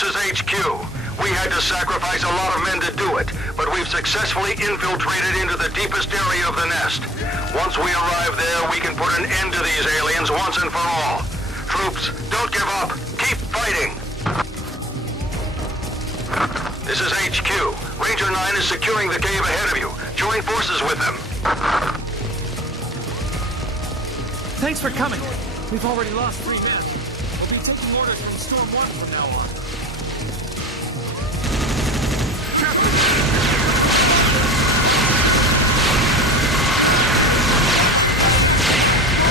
This is HQ. We had to sacrifice a lot of men to do it, but we've successfully infiltrated into the deepest area of the nest. Once we arrive there, we can put an end to these aliens once and for all. Troops, don't give up. Keep fighting. This is HQ. Ranger 9 is securing the cave ahead of you. Join forces with them. Thanks for coming. We've already lost 3 men. We'll be taking orders from Storm 1 from now on.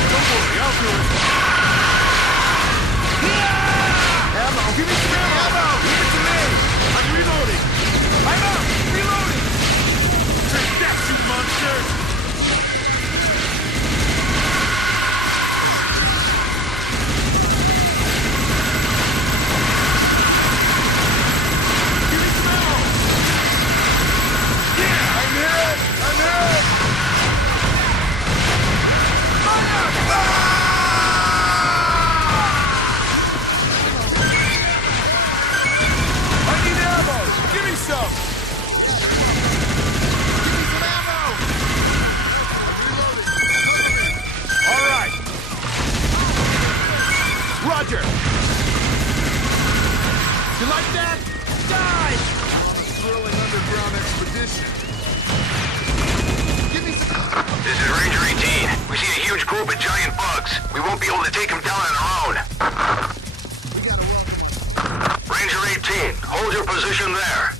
Don't worry, I'll do it. Ammo! Give me some ammo! Give it to me! I'm reloading! I'm out! Reloading! Take that, you monsters! Give me some ammo! Yeah! I'm hit! I'm hit! Fire! Ah! Give me some! Give me some ammo! All right! Roger! You like that? Die! Thrilling underground expedition. Give me some... This is Ranger 18. We see a huge group of giant bugs. We won't be able to take them down on our own. Ranger 18, hold your position there.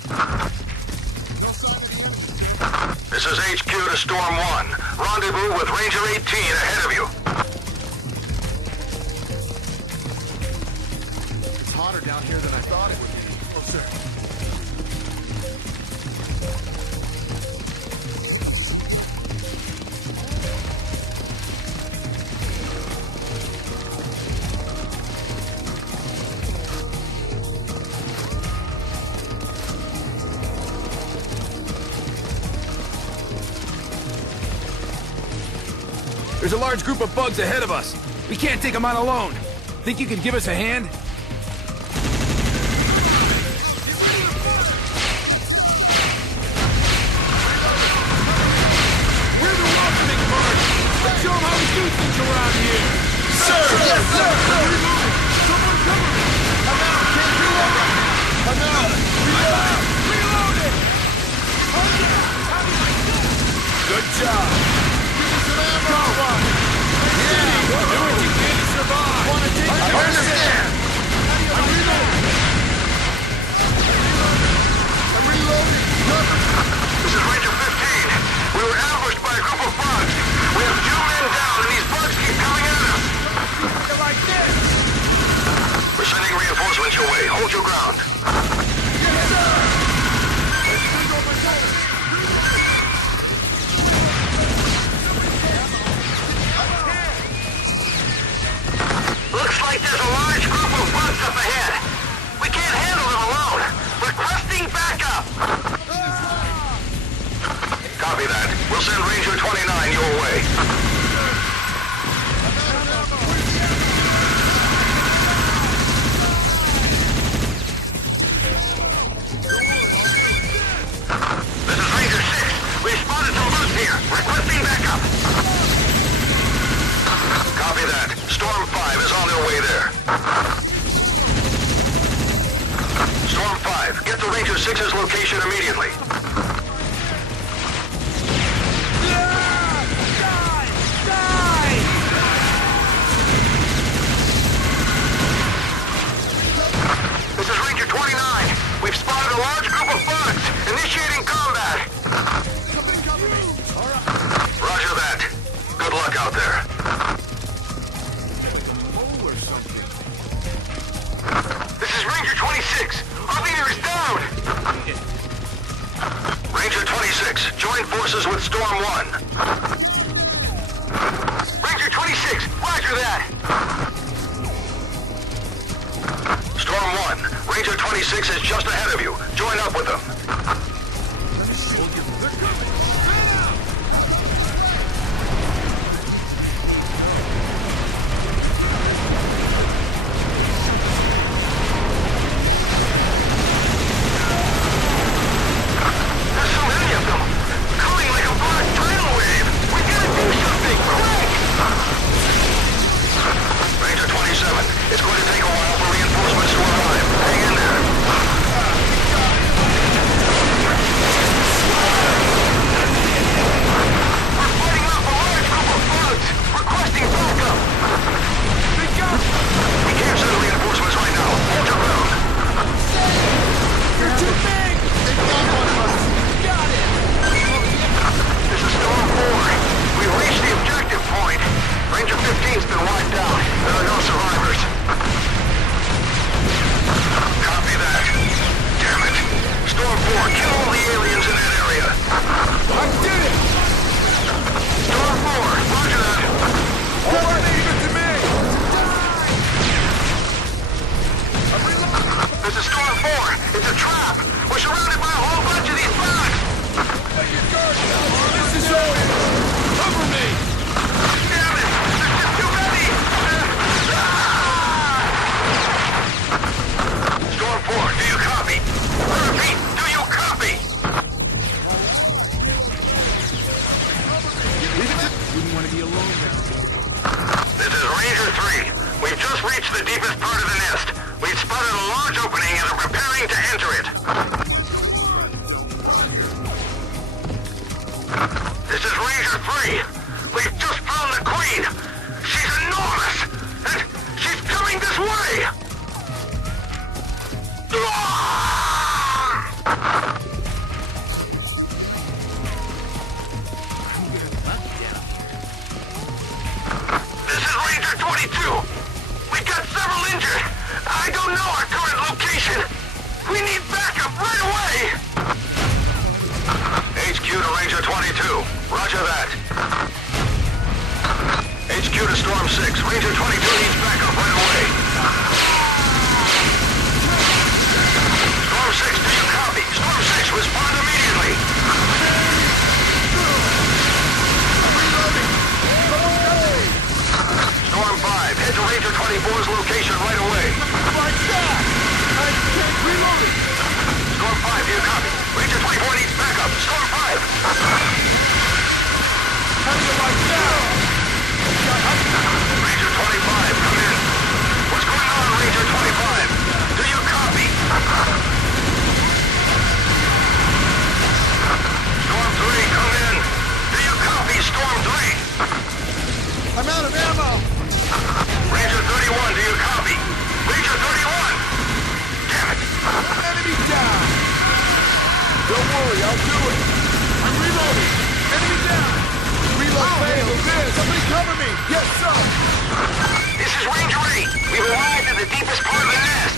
This is HQ to Storm 1. Rendezvous with Ranger 18 ahead of you. It's hotter down here than I thought it would be. Oh, sir. There's a large group of bugs ahead of us. We can't take them on alone. Think you can give us a hand? We're the welcoming party. Let's show them how we do things around here. Sir! Yes, sir! Someone cover me! I'm out! Can't reload right now! I'm out! Reload! Reloading! Oh yeah! Good job! Go on! Yeah! Do what you can to survive! I understand! I'm reloading! I'm reloading! This is Ranger 15. We were ambushed by a group of bugs. We have 2 men down and these bugs keep coming at us. They're like this! We're sending reinforcements your way. Hold your ground. Yes, sir! Looks like there's a large group of bugs up ahead. We can't handle them alone. Requesting backup. Copy that. We'll send Ranger 29 your way. This is Ranger 6. We spotted some bugs here. Requesting backup. Copy that. Storm 5 is on their way there. Storm 5, get to Ranger 6's location immediately. This is Ranger 29. We've spotted a large group of bugs. Initiating combat. Roger that. Good luck out there. This is Ranger 26. Our leader is down. Cover me! Damn it! This is too many! Storm 4, do you copy? I repeat, do you copy? Wouldn't want to be alone now. This is Ranger 3. We've just reached the deepest part of the nest. We've spotted a large opening and are preparing to enter it. This is Ranger 3. We've just found the Queen. She's enormous, and she's coming this way. This is Ranger 22. We got several injured. I don't know our current location. We need backup right away. HQ to Ranger 22. Roger that. HQ to Storm 6. Ranger 22 needs backup right away. Storm 6, do you copy? Storm 6, respond immediately. Storm 5, head to Ranger 24's location right away. Like that! I can't reload it! Storm 5, do you copy? Ranger 24 needs backup. Storm 5! How do you like that? Ranger 25, come in. What's going on, Ranger 25? Do you copy? Storm 3, come in. Do you copy, Storm 3? I'm out of ammo! Ranger 31, do you copy? Ranger 31! Damn it! Enemy down! Don't worry, I'll do it! I'm reloading! Enemy down! Reload failed! Somebody cover me! Yes, sir! This is Ranger 8. We've arrived at the deepest part of the nest.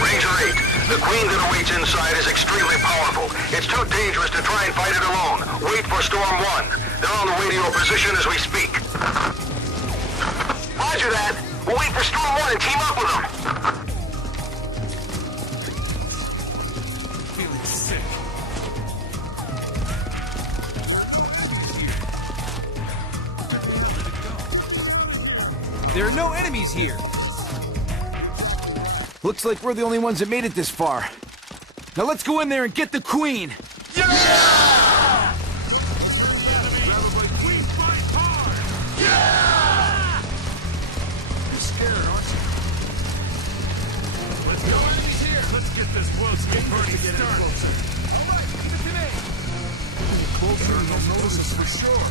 Ranger 8, the Queen that awaits inside is extremely powerful. It's too dangerous to try and fight it alone. Wait for Storm 1. They're on the way to your position as we speak. Roger that. We'll wait for Storm 1 and team up with them. Feeling sick. There are no enemies here. Looks like we're the only ones that made it this far. Now let's go in there and get the Queen! Let's get this close. Get party started. All right, give it to me. Closer, and they'll notice us for sure.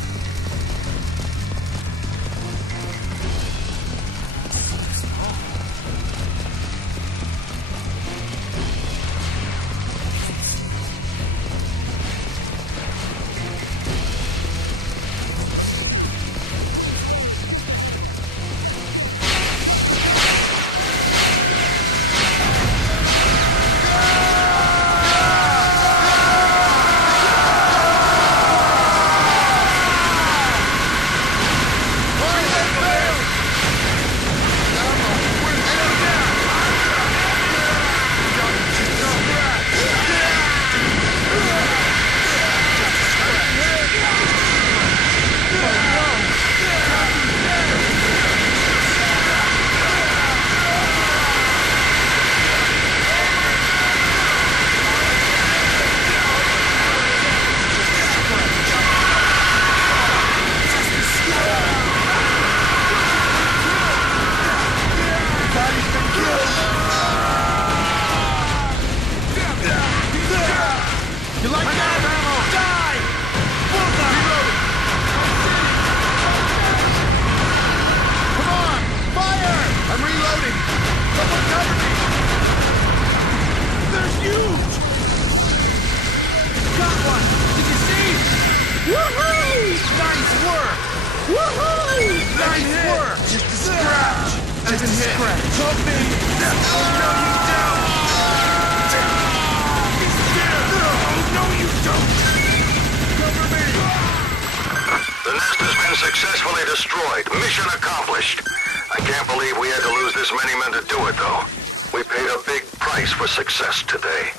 Successfully destroyed. Mission accomplished. I can't believe we had to lose this many men to do it, though. We paid a big price for success today.